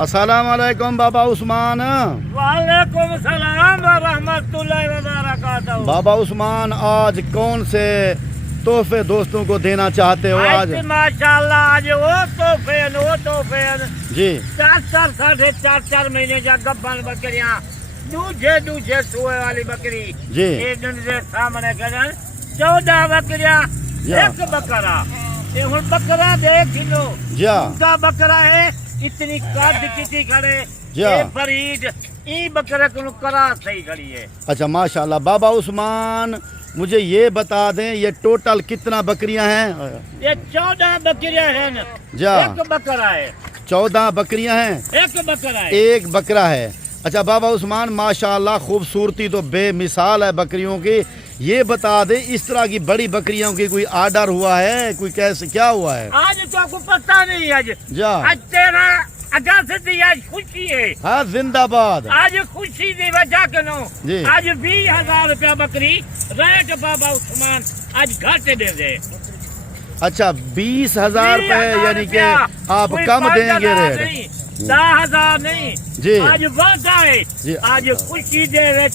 अस्सलाम वालेकुम बाबा उस्मान। वालेकुम सलाम व रहमतुल्लाहि व बरकातहू। बाबा उस्मान, आज कौन से तोहफे दोस्तों को देना चाहते हो? आज माशाल्लाह आज वो तोहफे जी 4 महीने जा गब्बन बकरियां दूजे सुए वाली बकरी जी ये से सामने करन 14 बकरियां या। एक बकरा ये हुन बकरा देख लो जा का बकरा है इतनी काद किती खड़े जा। ये फरीद ई बकरे को करा सही खड़ी है। अच्छा माशाल्लाह। बाबा उस्मान, मुझे ये बता दें ये टोटल कितना बकरियां हैं? ये 14 बकरियां हैं न। जा। एक बकरा है 14 बकरियां हैं, एक बकरा है एक बकरा है। अच्छा बाबा उस्मान, माशाल्लाह खूबसूरती तो बेमिसाल है बकरियों की। ये बता दे इस तरह की बड़ी बकरियों की कोई आर्डर हुआ है, कोई कैसे क्या हुआ है? आज तो आपको पता नहीं आज जा आज 13 अगस्त की आज खुशी है। हाँ जिंदाबाद। आज खुशी की वजह कनो जी। आज 20,000 रुपया बकरी रेट बाबा उस्मान आज घट दे दे। अच्छा 20,000 रुपए, यानी कि आप कम देंगे रेट? 10,000 नहीं जी आज वादा है जी। आज खुशी दे रहे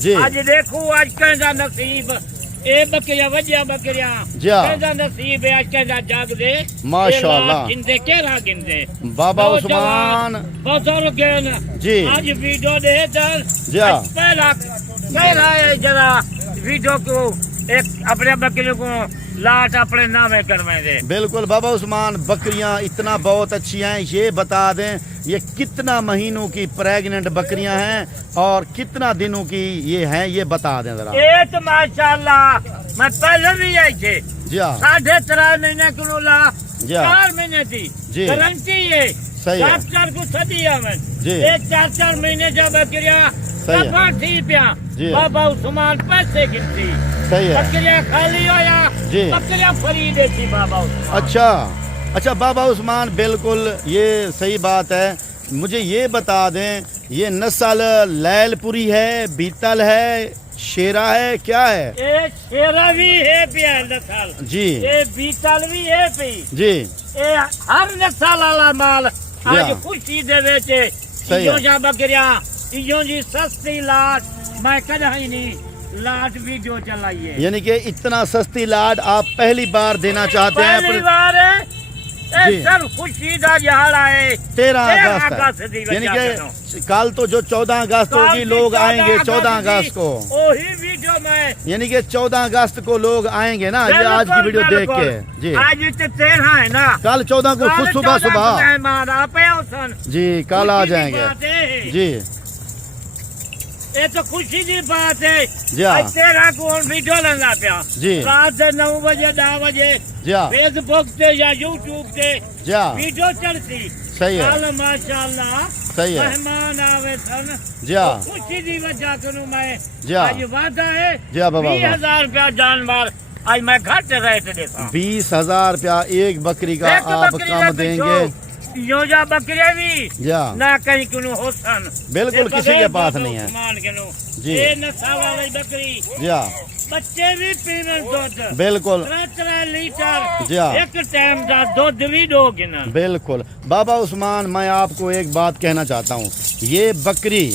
जी। आज देखो आज कहना नसीब ए बकरिया वजिया बकरिया जा। कहना नसीब है आज कहना जाग दे माशाल्लाह। गिनते केरा गिनते बाबा उस्मान बुजुर्ग जी आज वीडियो दे दर जा। आज पहला है जरा वीडियो को एक अपने बकरियों को लाट अपने नामे करवाए दे। बिल्कुल बाबा उस्मान, बकरियां इतना बहुत अच्छी हैं। ये बता दें ये कितना महीनों की प्रेग्नेंट बकरियां हैं और कितना दिनों की ये हैं, ये बता दें जरा। ये तो माशाल्लाह मैं पहले भी आई थे जा 3.5 महीने की ला जा। 4 महीने थी जी। गारंटी है सही है। 4 को सदी है मैं जी। ये 4 महीने जब बकरियां सही है। सब ठीक पिया जी। बाबा उस्मान पैसे गिनती सही है बकरियां खाली हो या जी। बकरियां फ्री देती बाबा उस्मान। अच्छा अच्छा बाबा उस्मान, बिल्कुल ये सही बात है। मुझे ये बता दें ये नस्ल लैलपुरी है, बीतल है, शेरा है, क्या है? ये शेरा भी है पिया नस्ल जी ये बीतल भी है पी जी ये हर नस्ल वाला माल आज खुशी दे बेचे। सही है। जा बकरियां इयो जी सस्ती लाट मैं कदा ही नहीं लाट वीडियो चलाइए। यानी कि इतना सस्ती लाड आप पहली बार देना चाहते हैं पहली अपने? बार जी। सर खुशी दा जहाड़ा है 13 अगस्त अगस्त दी है। यानी वजह कि कल तो जो 14 अगस्त होगी लोग आएंगे 14 अगस्त को, वही वीडियो में यानी कि 14 अगस्त को लोग आएंगे ना ये आज की वीडियो देख के। जी आज तो 13 है ना कल 14 को खुद सुबह सुबह मेहमान आप सन जी कल आ खुशी की जाएंगे बात है। जी ये तो खुशी की बात है। जा। आज 13 को वीडियो लगा पिया जी रात 9 बजे 10 बजे जा फेसबुक से या यूट्यूब से जा वीडियो चलती। सही है कल माशाल्लाह सही है मेहमान आवे सन जा तो खुशी की वजह करूँ मैं जा आज वादा है जा बाबा 20,000 रुपया जानवर आज मैं घट रेट देता 20,000 रुपया एक बकरी का एक आप बकरी कम का देंगे? यो जा बकरे भी जा ना कहीं कुनो होसन बिल्कुल किसी के पास नहीं है। मान के नो जी। ये नस्ल वाली बकरी जा बच्चे भी पीने दूध बिल्कुल 3 लीटर जी हाँ। एक टाइम का दूध भी दोगे ना। बिल्कुल बाबा उस्मान, मैं आपको एक बात कहना चाहता हूँ, ये बकरी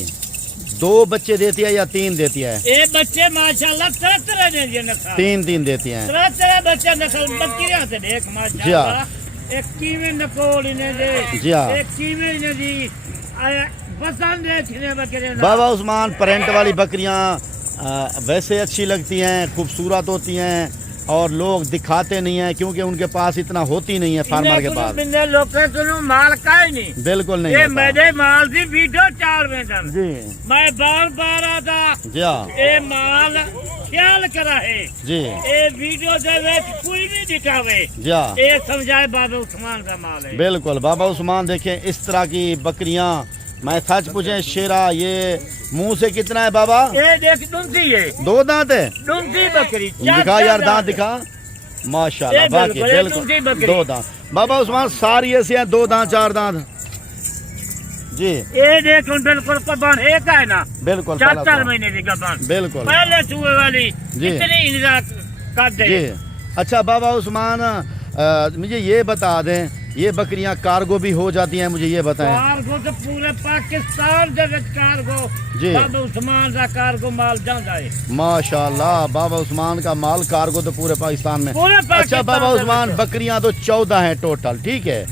2 बच्चे देती है या 3 देती है? ये बच्चे माशाल्लाह तरह देंगे नस्ल 3 देती हैं। तरह बच्चे नस्ल बकरियां से देख माशाल्लाह एक कीमे नकोल इन्हें दे जी हाँ। एक कीमे इन्हें दी पसंद है छिने बकरे ना। बाबा उस्मान, प्रिंट वाली बकरियां वैसे अच्छी लगती हैं, खूबसूरत होती हैं और लोग दिखाते नहीं हैं क्योंकि उनके पास इतना होती नहीं है फार्मर के पास। बिन्ने लोके सुनो माल का ही नहीं बिल्कुल नहीं ये होता। मेरे माल दी वीडियो 4 में दन जी मैं बार आता जी हाँ। ये माल ख्याल करा है जी ये वीडियो दे विच कोई नहीं दिखावे जी हाँ। ये समझाए बाबा उस्मान का माल है। बिल्कुल बाबा उस्मान, देखें इस तरह की बकरियां, मैं सच पूछे शेरा ये मुंह से कितना है बाबा? ये देख डुंसी है 2 दांत है? डुंसी बकरी दिखा यार दांत दिखा, माशाल्लाह ये बाकी बिल्कुल, ये बिल्कुल दूसरी बकरी। 2 दांत। बाबा उस्मान सारी ऐसी हैं 2 दांत 4 दांत जी ये देख बिल्कुल कबान एक है ना बिल्कुल 4 महीने की कबान बिल्कुल पहले सुबह वाली जी। इतनी इंतजार कर दे। जी। अच्छा बाबा उस्मान, मुझे ये बता दें یہ بکریاں کارگو بھی ہو جاتی ہیں مجھے یہ بتائیں کارگو تو پورے پاکستان دے وچ کارگو جی بابا عثمان دا کارگو مال جاندا ہے ماشاءاللہ بابا عثمان کا مال کارگو تو پورے پاکستان میں پورے اچھا پاکستان بابا دے عثمان وچ۔ بکریاں تو 14 ہیں ٹوٹل ٹھیک ہے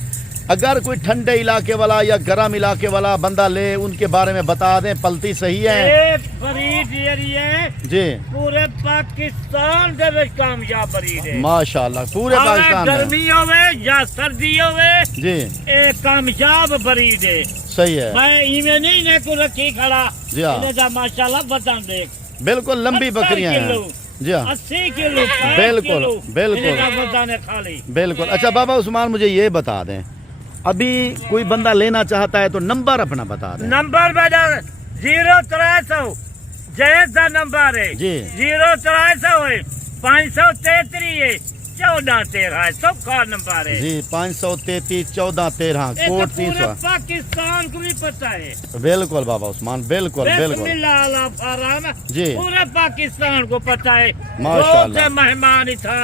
اگر کوئی ٹھنڈے علاقے والا یا گرم علاقے والا بندہ لے ان کے بارے میں بتا دیں پلتی صحیح ہے ایک برید یہ ہے جی پورے پاکستان دے وچ کامیاب برید ہے ماشاءاللہ پورے آوے پاکستان میں گرمی ہوے یا سردی ہوے جی ایک کامیاب برید ہے صحیح ہے میں ایویں نہیں نے کو رکھی کھڑا جی ہاں انہیں دا ماشاءاللہ بتان دیکھ بالکل لمبی 70 بکریاں ہیں کلو، جی ہاں 80 کلو بالکل، بالکل۔ انہیں دا بتانے خالی بالکل اچھا بابا عثمان مجھے یہ بتا دیں ابھی کوئی بندہ لینا چاہتا ہے تو نمبر اپنا بتا دیں نمبر میرا 0300 جیز دا نمبر ہے جی 0300 533 ہے 1413 ہے سب کا نمبر ہے جی 533 14 13 یہ تو کوڈ پورے 300 پاکستان کو بھی پتہ ہے بالکل بابا عثمان بالکل بسم بالکل اللہ علی فارم جی پورے پاکستان کو پتہ ہے ماشاءاللہ۔ سے مہمان ہی تھا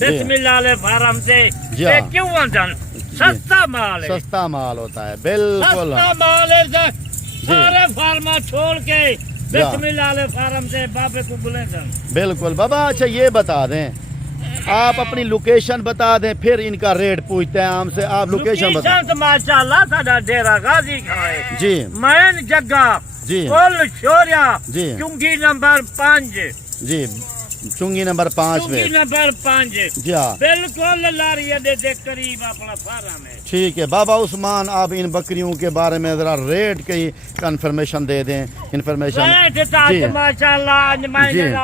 بسم اللہ علیہ فارم سے جی یہ ہاں۔ کیوں آندن سستا مال ہے سستا مال ہوتا ہے بالکل سستا مال ہے سارے فارما چھوڑ کے بسم اللہ علیہ فارم سے بابے کو بلے دن بالکل بابا اچھا یہ بتا دیں آپ اپنی لوکیشن بتا دیں پھر ان کا ریٹ پوچھتے ہیں ہم سے آپ لوکیشن بتا لوکیشن تو ماشاءاللہ ساڈا ڈیرا غازی کا ہے جی مین جگہ جی کل شوریا جی چنگی نمبر 5 جی چنگی نمبر 5 چنگی پہ نمبر 5 جی ہاں بالکل لاریہ دے قریب اپنا فارم ہے ٹھیک ہے بابا عثمان آپ ان بکریوں کے بارے میں ذرا ریٹ کی کنفرمیشن دے دیں انفارمیشن ریٹ تاج جی ماشاءاللہ میں جی۔ نے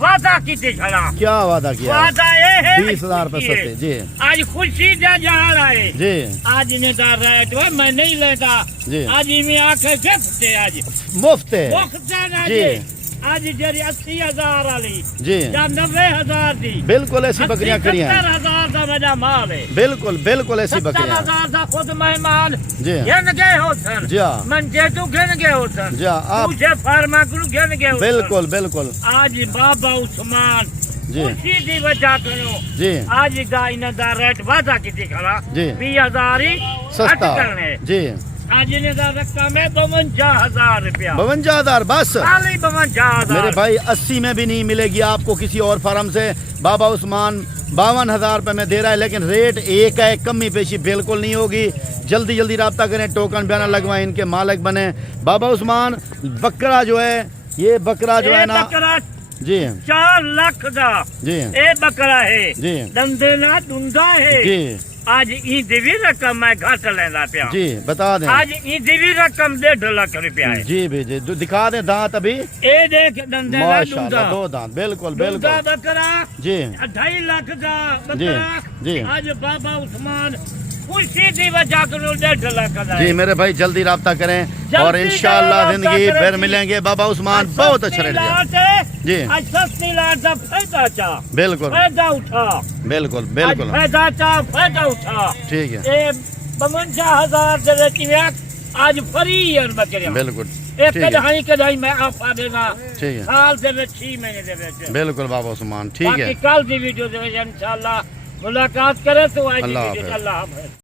وعدہ کیتے کھڑا کیا وعدہ کیا وعدہ یہ ہے 20,000 روپے سستے جی آج خوشی دے جا رہا ہے جی آج نے دا ریٹ وہ میں نہیں لیتا جی آج میں آنکھیں گفتے آج مفت ہے وقت ہے نا جی۔ جی آج جری 80,000 والی جی یا 90,000 دی بالکل ایسی بکریاں کھڑی ہیں 70,000 دا میرا مال ہے بالکل بالکل ایسی بکریاں 70,000 دا خود مہمان جی گن گئے ہوتن جی ہاں من جے تو گن گئے ہوتن جی ہاں آپ مجھے فارما کو گن گئے ہوتن بالکل بالکل آج بابا عثمان جی خوشی دی وجہ کرو جی آج دا انہاں دا ریٹ وعدہ کیتی کھڑا جی 20,000 ہی سستا کرنے جی آج نے دا رقم ہے 52,000 روپیہ 52,000 بس خالی 52,000 میرے بھائی 80 میں بھی نہیں ملے گی آپ کو کسی اور فارم سے بابا عثمان 52,000 روپے میں دے رہا ہے لیکن ریٹ ایک ہے کمی پیشی بالکل نہیں ہوگی جلدی جلدی رابطہ کریں ٹوکن بیانہ لگوائیں ان کے مالک بنیں بابا عثمان بکرا جو ہے یہ بکرا جو ہے نا بکرا جی 4 لاکھ دا جی اے بکرا ہے جی دندے نہ دندا ہے جی آج ای دیوی رقم میں گھٹ لینا پیا جی بتا دیں آج ای دیوی رقم 1.5 لاکھ روپیہ ہے جی بھی جی دکھا دیں دانت ابھی اے دیکھ دندے نہ ماشاءاللہ دندا 2 دانت بالکل دندا بالکل بکرا جی 2.5 لاکھ دا جی بکرا جی آج بابا عثمان خوشی دی وجہ کرو 1.5 لاکھ دا جی میرے بھائی جلدی رابطہ کریں جلدی اور انشاءاللہ رابطہ زندگی کریں پھر جی۔ ملیں گے بابا عثمان بہت اچھا ریٹ دیا جی آج 60 لاکھ دا فائدہ چاہ بالکل فائدہ اٹھا بالکل آج بالکل فائدہ چاہ فائدہ اٹھا ٹھیک ہے اے 52,000 دے دیتی ہے آج فری ہے بکریاں بالکل ایک ٹھیک ہے کدھائی میں آپ دے گا ٹھیک ہے سال دے وچ 6 مہینے دے وچ بالکل بابا عثمان ٹھیک ہے باقی کل دی ویڈیو دے وچ انشاءاللہ ملاقات کرے تو آج دی اللہ ویڈیو حافظ۔ اللہ حافظ